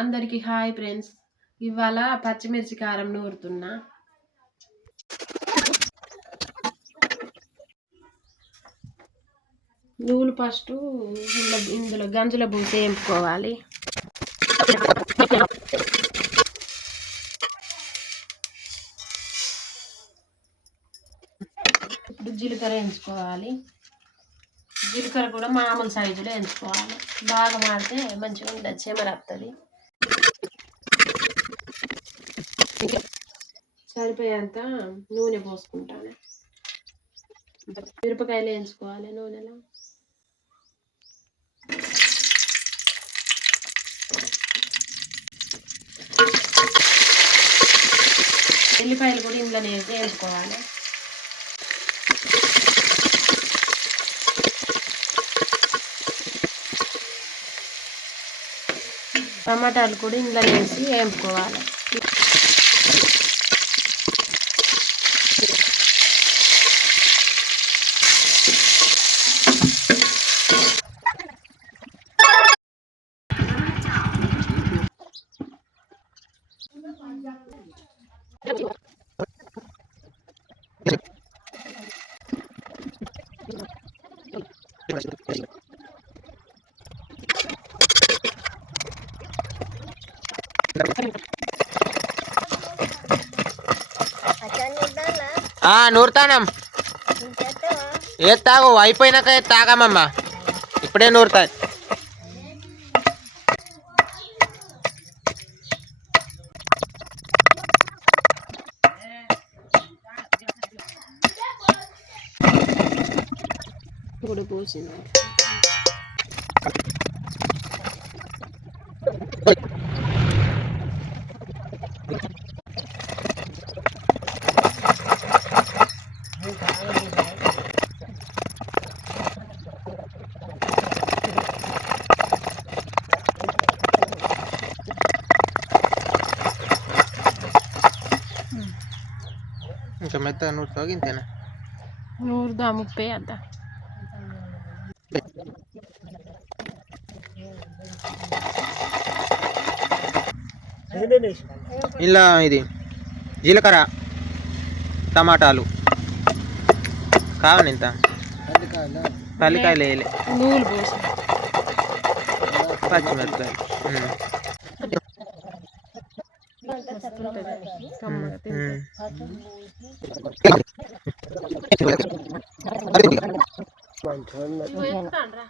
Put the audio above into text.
అందరికీ hi friends. ఇవాళ పచ్చిమిర్చి కారం నూరుతున్నా. నూలు ఫస్ట్ ఇందులో ఇందులో గంజుల పూసి వేపుకోవాలి ఇప్పుడు జీలకర్ర వేయించుకోవాలి. జీలకర్ర కూడా మామూలు సైజులో వేయించుకోవాలి. బాగా మాడితే మంచిగా ఉంటుంది వస్తుంది సరిపోయేంత నూనె పోసుకుంటాను. మిరపకాయలు వేయించుకోవాలి నూనెలో. ఎల్లిపాయలు కూడా ఇందులో వేసి వేయించుకోవాలి. టమాటాలు కూడా ఇందులో వేసి వేపుకోవాలి నూరుతానం. ఏ తాగు అయిపోయినాక తాగమమ్మా. ఇప్పుడే నూరుతా కూడా పోసింది ఇంకా మెత్తగా నూరుతావు ఇంతేనా నూరుదా ముప్పై అంత ఇలా ఇది జీలకర్ర టమాటాలు. కావాలి ఇంత? పల్లికాయలు వేయలే. పచ్చిమిరపకాయలు. చూడండి